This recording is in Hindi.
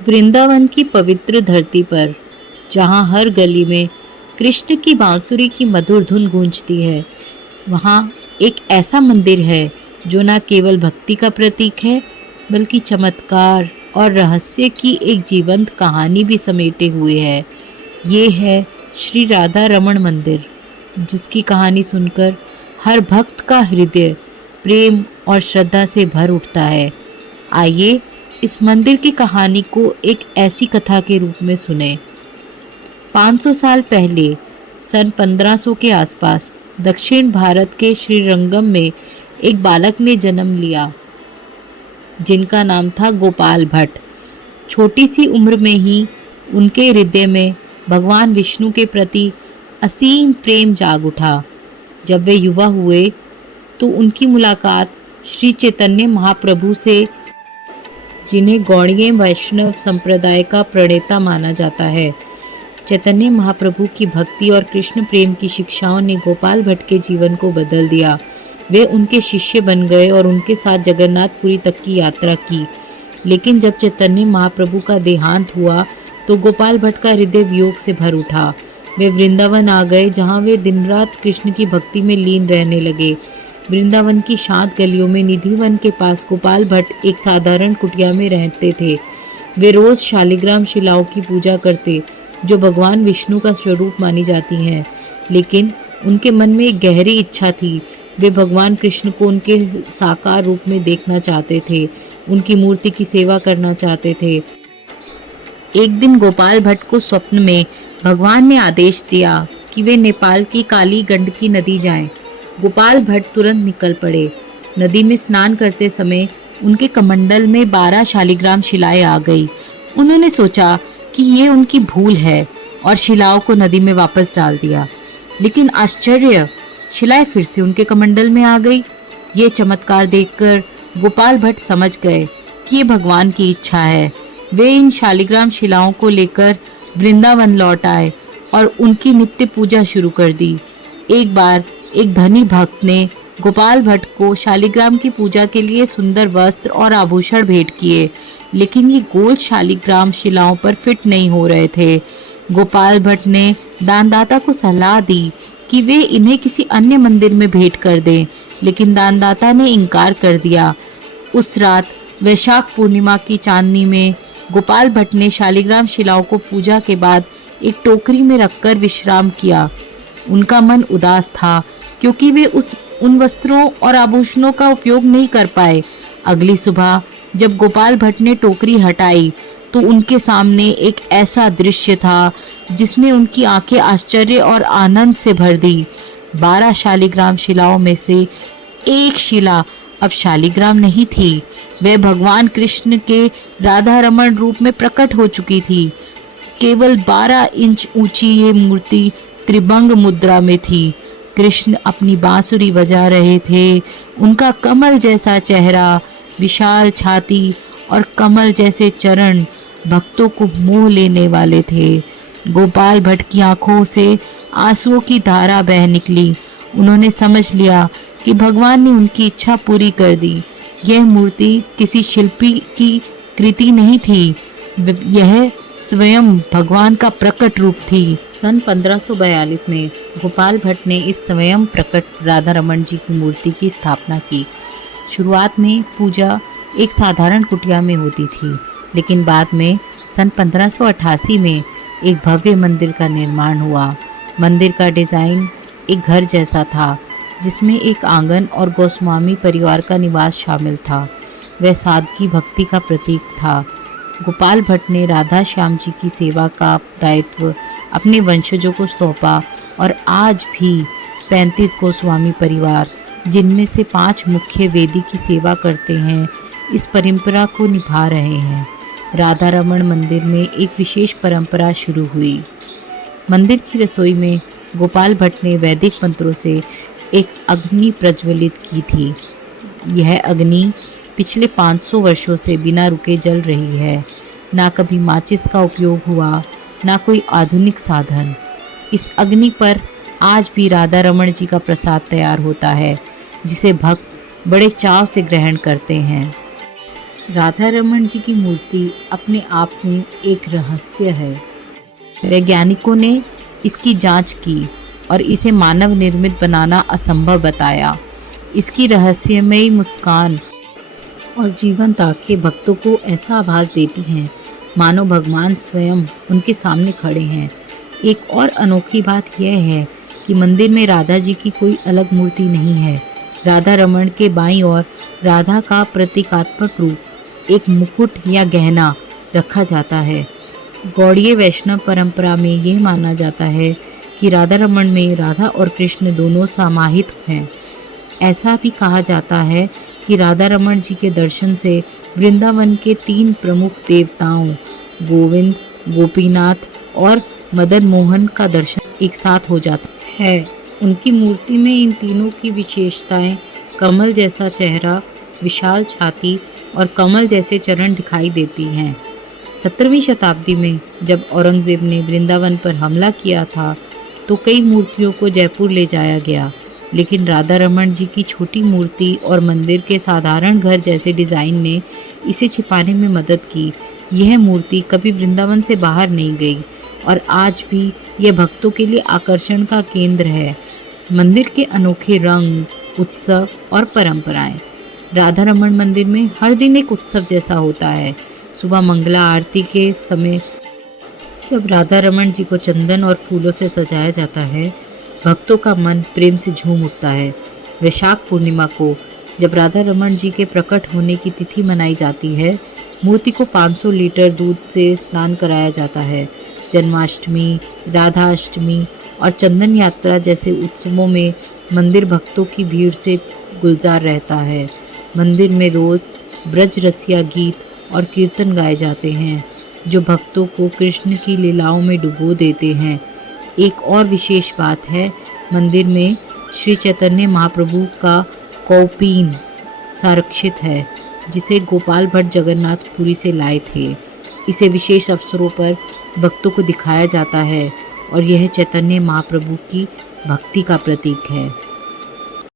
वृंदावन की पवित्र धरती पर, जहाँ हर गली में कृष्ण की बांसुरी की मधुर धुन गूंजती है, वहाँ एक ऐसा मंदिर है जो न केवल भक्ति का प्रतीक है, बल्कि चमत्कार और रहस्य की एक जीवंत कहानी भी समेटे हुए है। ये है श्री राधा रमण मंदिर, जिसकी कहानी सुनकर हर भक्त का हृदय प्रेम और श्रद्धा से भर उठता है। आइए इस मंदिर की कहानी को एक ऐसी कथा के रूप में सुने। 500 साल पहले सन 1500 के आसपास दक्षिण भारत के श्रीरंगम में एक बालक ने जन्म लिया, जिनका नाम था गोपाल भट्ट। छोटी सी उम्र में ही उनके हृदय में भगवान विष्णु के प्रति असीम प्रेम जाग उठा। जब वे युवा हुए तो उनकी मुलाकात श्री चैतन्य महाप्रभु से, जिन्हें गौड़ीय वैष्णव संप्रदाय का प्रणेता माना जाता है। चैतन्य महाप्रभु की भक्ति और कृष्ण प्रेम की शिक्षाओं ने गोपाल भट्ट के जीवन को बदल दिया। वे उनके शिष्य बन गए और उनके साथ जगन्नाथपुरी तक की यात्रा की। लेकिन जब चैतन्य महाप्रभु का देहांत हुआ तो गोपाल भट्ट का हृदय वियोग से भर उठा। वे वृंदावन आ गए, जहाँ वे दिन रात कृष्ण की भक्ति में लीन रहने लगे। वृंदावन की शांत गलियों में निधिवन के पास गोपाल भट्ट एक साधारण कुटिया में रहते थे। वे रोज शालिग्राम शिलाओं की पूजा करते, जो भगवान विष्णु का स्वरूप मानी जाती हैं। लेकिन उनके मन में एक गहरी इच्छा थी। वे भगवान कृष्ण को उनके साकार रूप में देखना चाहते थे, उनकी मूर्ति की सेवा करना चाहते थे। एक दिन गोपाल भट्ट को स्वप्न में भगवान ने आदेश दिया कि वे नेपाल की काली गंडकी नदी जाएं। गोपाल भट्ट तुरंत निकल पड़े। नदी में स्नान करते समय उनके कमंडल में 12 शालिग्राम शिलाएं आ गई। उन्होंने सोचा कि ये उनकी भूल है और शिलाओं को नदी में वापस डाल दिया। लेकिन आश्चर्य, शिलाएं फिर से उनके कमंडल में आ गई। ये चमत्कार देखकर गोपाल भट्ट समझ गए कि ये भगवान की इच्छा है। वे इन शालिग्राम शिलाओं को लेकर वृंदावन लौट आए और उनकी नित्य पूजा शुरू कर दी। एक बार एक धनी भक्त ने गोपाल भट्ट को शालिग्राम की पूजा के लिए सुंदर वस्त्र और आभूषण भेंट किए, लेकिन ये गोल शालिग्राम शिलाओं पर फिट नहीं हो रहे थे। गोपाल भट्ट ने दानदाता को सलाह दी कि वे इन्हें किसी अन्य मंदिर में भेंट कर दें, लेकिन दानदाता ने इनकार कर दिया। उस रात वैशाख पूर्णिमा की चांदनी में गोपाल भट्ट ने शालिग्राम शिलाओं को पूजा के बाद एक टोकरी में रखकर विश्राम किया। उनका मन उदास था, क्योंकि वे उन वस्त्रों और आभूषणों का उपयोग नहीं कर पाए। अगली सुबह जब गोपाल भट्ट ने टोकरी हटाई तो उनके सामने एक ऐसा दृश्य था जिसने उनकी आंखें आश्चर्य और आनंद से भर दी। 12 शालिग्राम शिलाओं में से एक शिला अब शालिग्राम नहीं थी। वह भगवान कृष्ण के राधा रमण रूप में प्रकट हो चुकी थी। केवल 12 इंच ऊंची ये मूर्ति त्रिभंग मुद्रा में थी। कृष्ण अपनी बांसुरी बजा रहे थे। उनका कमल जैसा चेहरा, विशाल छाती और कमल जैसे चरण भक्तों को मोह लेने वाले थे। गोपाल भट्ट की आंखों से आंसुओं की धारा बह निकली। उन्होंने समझ लिया कि भगवान ने उनकी इच्छा पूरी कर दी। यह मूर्ति किसी शिल्पी की कृति नहीं थी, यह स्वयं भगवान का प्रकट रूप थी। सन 1542 में गोपाल भट्ट ने इस स्वयं प्रकट राधा रमण जी की मूर्ति की स्थापना की। शुरुआत में पूजा एक साधारण कुटिया में होती थी, लेकिन बाद में सन 1588 में एक भव्य मंदिर का निर्माण हुआ। मंदिर का डिज़ाइन एक घर जैसा था, जिसमें एक आंगन और गोस्वामी परिवार का निवास शामिल था। वह सादगी भक्ति का प्रतीक था। गोपाल भट्ट ने राधा श्याम जी की सेवा का दायित्व अपने वंशजों को सौंपा और आज भी 35 गोस्वामी परिवार, जिनमें से 5 मुख्य वेदी की सेवा करते हैं, इस परंपरा को निभा रहे हैं। राधा रमण मंदिर में एक विशेष परंपरा शुरू हुई। मंदिर की रसोई में गोपाल भट्ट ने वैदिक मंत्रों से एक अग्नि प्रज्वलित की थी। यह अग्नि पिछले 500 वर्षों से बिना रुके जल रही है। ना कभी माचिस का उपयोग हुआ, ना कोई आधुनिक साधन। इस अग्नि पर आज भी राधा रमण जी का प्रसाद तैयार होता है, जिसे भक्त बड़े चाव से ग्रहण करते हैं। राधा रमन जी की मूर्ति अपने आप में एक रहस्य है। वैज्ञानिकों ने इसकी जांच की और इसे मानव निर्मित बनाना असंभव बताया। इसकी रहस्यमयी मुस्कान और जीवंत आंखें भक्तों को ऐसा आभास देती हैं मानो भगवान स्वयं उनके सामने खड़े हैं। एक और अनोखी बात यह है कि मंदिर में राधा जी की कोई अलग मूर्ति नहीं है। राधा रमन के बाईं ओर राधा का प्रतीकात्मक रूप एक मुकुट या गहना रखा जाता है। गौड़ीय वैष्णव परंपरा में यह माना जाता है कि राधा रमन में राधा और कृष्ण दोनों समाहित हैं। ऐसा भी कहा जाता है कि राधा रमन जी के दर्शन से वृंदावन के 3 प्रमुख देवताओं गोविंद, गोपीनाथ और मदन मोहन का दर्शन एक साथ हो जाता है। उनकी मूर्ति में इन तीनों की विशेषताएं कमल जैसा चेहरा, विशाल छाती और कमल जैसे चरण दिखाई देती हैं। 17वीं शताब्दी में जब औरंगजेब ने वृंदावन पर हमला किया था तो कई मूर्तियों को जयपुर ले जाया गया, लेकिन राधा रमन जी की छोटी मूर्ति और मंदिर के साधारण घर जैसे डिज़ाइन ने इसे छिपाने में मदद की। यह मूर्ति कभी वृंदावन से बाहर नहीं गई और आज भी यह भक्तों के लिए आकर्षण का केंद्र है। मंदिर के अनोखे रंग, उत्सव और परंपराएं। राधा रमन मंदिर में हर दिन एक उत्सव जैसा होता है। सुबह मंगला आरती के समय जब राधा रमन जी को चंदन और फूलों से सजाया जाता है, भक्तों का मन प्रेम से झूम उठता है। वैशाख पूर्णिमा को जब राधा रमन जी के प्रकट होने की तिथि मनाई जाती है, मूर्ति को 500 लीटर दूध से स्नान कराया जाता है। जन्माष्टमी, राधाष्टमी और चंदन यात्रा जैसे उत्सवों में मंदिर भक्तों की भीड़ से गुलजार रहता है। मंदिर में रोज़ ब्रज रसिया गीत और कीर्तन गाए जाते हैं जो भक्तों को कृष्ण की लीलाओं में डुबो देते हैं। एक और विशेष बात है, मंदिर में श्री चैतन्य महाप्रभु का कौपीन संरक्षित है जिसे गोपाल भट्ट जगन्नाथपुरी से लाए थे। इसे विशेष अवसरों पर भक्तों को दिखाया जाता है और यह चैतन्य महाप्रभु की भक्ति का प्रतीक है।